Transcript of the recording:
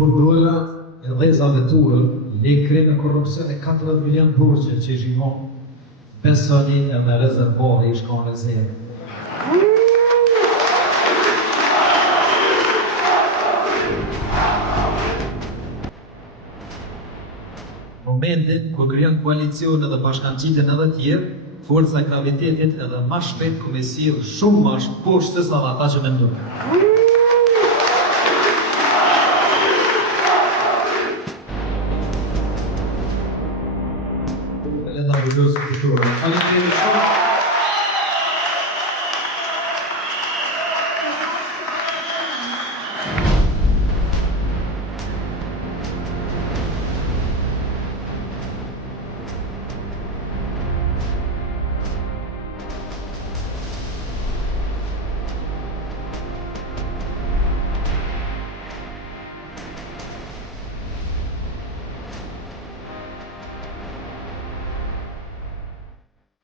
Por dola e dhezave tuaj, le kreme korrupsione 40 milion burgje që zhimon, besoni edhe rezervori I shkon rezervë. Momentin kur krijon koalicion edhe bashkangjitin edhe tjerë, forca e gravitetit edhe më shpejt ku me sjell shumë më poshtë se sa ata që mendojnë.